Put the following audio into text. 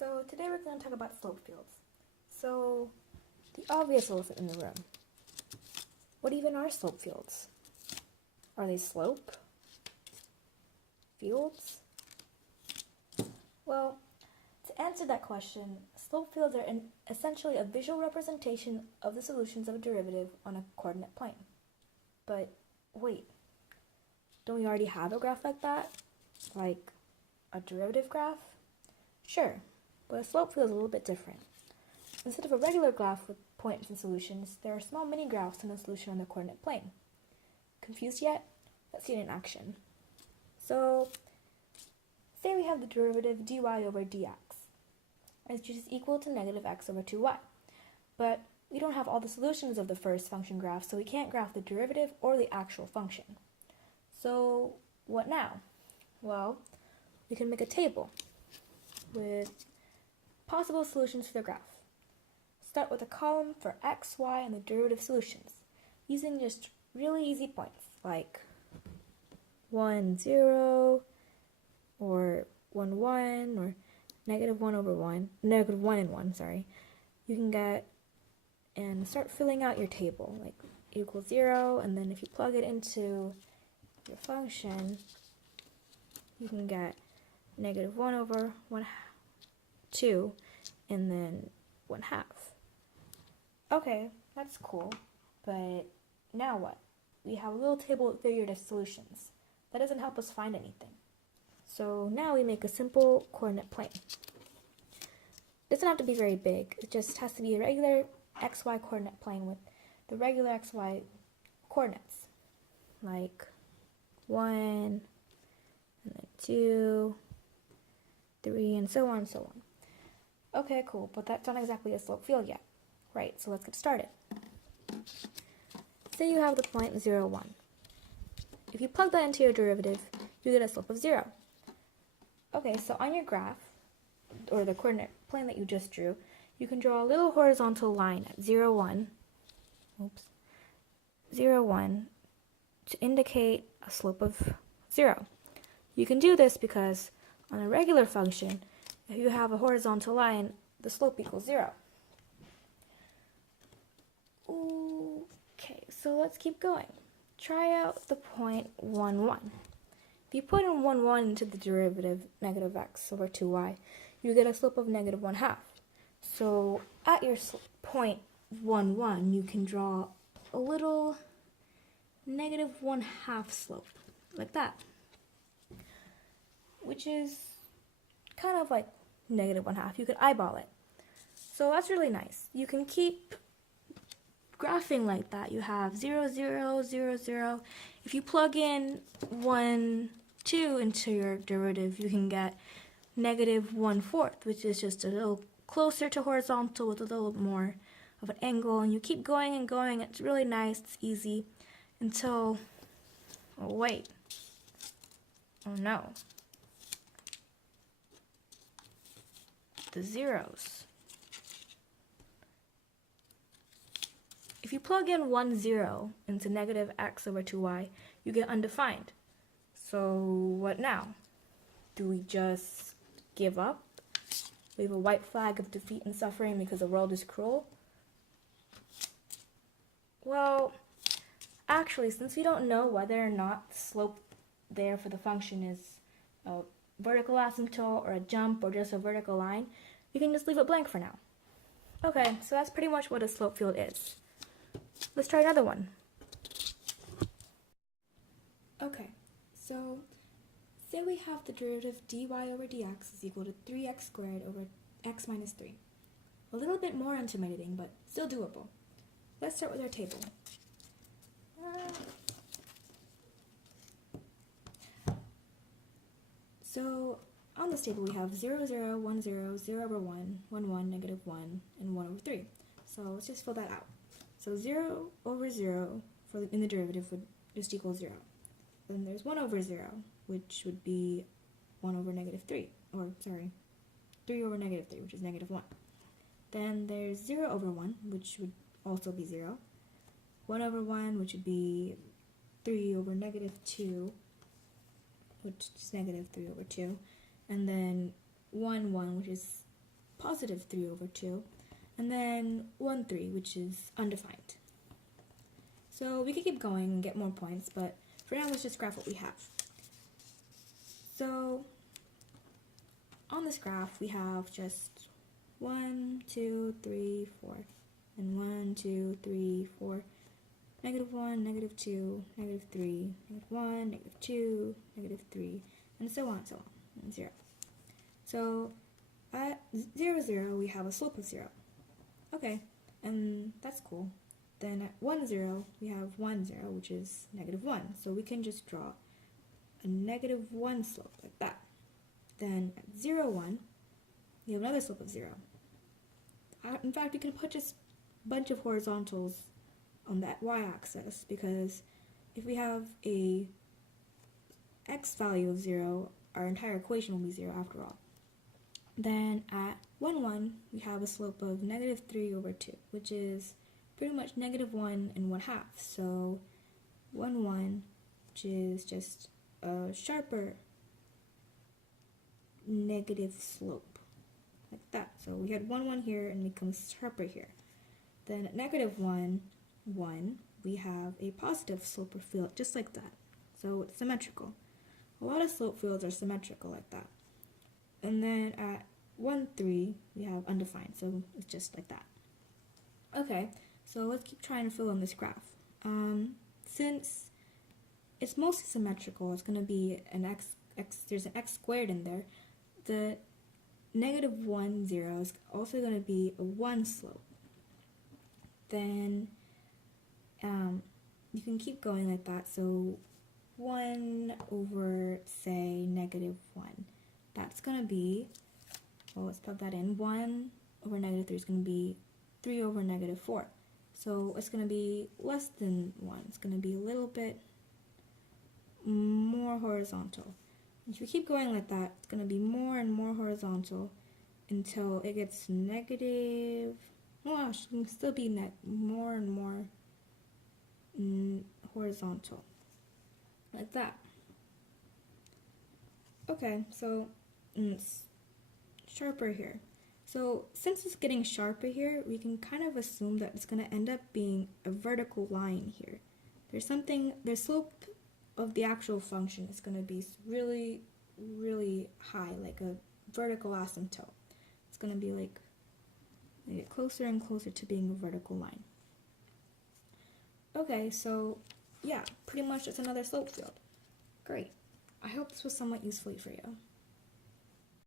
So today we're going to talk about slope fields. So the obvious elephant in the room. What even are slope fields? Are they slope fields? Well, to answer that question, slope fields are essentially a visual representation of the solutions of a derivative on a coordinate plane. But wait, don't we already have a graph like that? Like a derivative graph? Sure, but a slope field is a little bit different. Instead of a regular graph with points and solutions, there are small mini graphs and a solution on the coordinate plane. Confused yet? Let's see it in action. So, say we have the derivative dy over dx, which is equal to negative x over 2y. But we don't have all the solutions of the first function graph, so we can't graph the derivative or the actual function. So, what now? Well, we can make a table with possible solutions for the graph. Start with a column for x, y, and the derivative solutions, using just really easy points like 1, 0, or 1, 1, or negative 1 over 1, negative 1 and 1, sorry. You can get and start filling out your table, like equals 0, and then if you plug it into your function, you can get negative 1 over 2, and then 1/2. Okay, that's cool, but now what? We have a little table with figurative solutions. That doesn't help us find anything. So now we make a simple coordinate plane. It doesn't have to be very big. It just has to be a regular xy coordinate plane with the regular xy coordinates, like 1, and then 2, 3, and so on and so on. Okay, cool, but that's not exactly a slope field yet. Right, so let's get started. Say you have the point 0, 1. If you plug that into your derivative, you get a slope of 0. Okay, so on your graph, or the coordinate plane that you just drew, you can draw a little horizontal line at 0, 1, 0, 1, to indicate a slope of 0. You can do this because on a regular function, if you have a horizontal line, the slope equals 0. Okay, so let's keep going. Try out the point 1, 1. If you put in 1, 1 into the derivative negative x over 2y, you get a slope of negative 1/2. So at your point 1, 1, you can draw a little negative 1/2 slope, like that, which is kind of like negative 1/2. You could eyeball it. So that's really nice. You can keep graphing like that. You have 0, 0, 0, 0. If you plug in 1, 2 into your derivative, you can get negative 1/4, which is just a little closer to horizontal with a little more of an angle. And you keep going and going. It's really nice. It's easy until, oh wait, oh no, the zeros. If you plug in 1, 0 into negative x over 2y, you get undefined. So what now? Do we just give up? Wave a white flag of defeat and suffering because the world is cruel? Well, actually, since we don't know whether or not the slope there for the function is a vertical asymptote or a jump or just a vertical line, we can just leave it blank for now. Okay, so that's pretty much what a slope field is. Let's try another one. Okay, so say we have the derivative dy over dx is equal to 3x squared over x minus 3. A little bit more intimidating, but still doable. Let's start with our table. So on this table we have 0, 0, 1, 0, 0 over 1, 1, 1, negative 1, and 1 over 3. So let's just fill that out. So 0 over 0 in the derivative would just equal 0. Then there's 1 over 0, which would be 1 over negative 3, or sorry, 3 over negative 3, which is negative 1. Then there's 0 over 1, which would also be 0. 1 over 1, which would be 3 over negative 2, which is negative 3 over 2. And then 1, 1, which is positive 3 over 2, and then 1, 3, which is undefined. So we could keep going and get more points, but for now, let's just graph what we have. So on this graph, we have just 1, 2, 3, 4, and 1, 2, 3, 4, negative 1, negative 2, negative 3, negative 1, negative 2, negative 3, and so on and so on, and 0. So at 0, 0, we have a slope of 0. Okay, and that's cool. Then at 1, 0, we have 1, 0, which is negative 1. So we can just draw a negative 1 slope like that. Then at 0, 1, we have another slope of 0. In fact, we can put just a bunch of horizontals on that y-axis, because if we have a x value of 0, our entire equation will be 0 after all. Then at 1, 1, we have a slope of negative 3 over 2, which is pretty much negative 1 and 1/2. So 1, 1, which is just a sharper negative slope, like that. So we had 1, 1 here and it becomes sharper here. Then at negative 1, 1, we have a positive slope or field, just like that. So it's symmetrical. A lot of slope fields are symmetrical like that. And then at 1, 3, we have undefined, so it's just like that. Okay, so let's keep trying to fill in this graph. Since it's mostly symmetrical, it's going to be an there's an x squared in there. The negative 1, 0 is also going to be a 1 slope. Then you can keep going like that. So 1 over, say, negative 1. That's going to be, well, let's plug that in. 1 over negative 3 is going to be 3 over negative 4. So it's going to be less than 1. It's going to be a little bit more horizontal. If you keep going like that, it's going to be more and more horizontal until it gets negative. Well, it can still be more and more horizontal, like that. Okay, so it's sharper here. So since it's getting sharper here, we can kind of assume that it's going to end up being a vertical line here. The slope of the actual function is going to be really, really high, like a vertical asymptote. It's going to be like get closer and closer to being a vertical line. Okay, so yeah, pretty much it's another slope field. Great. I hope this was somewhat useful for you.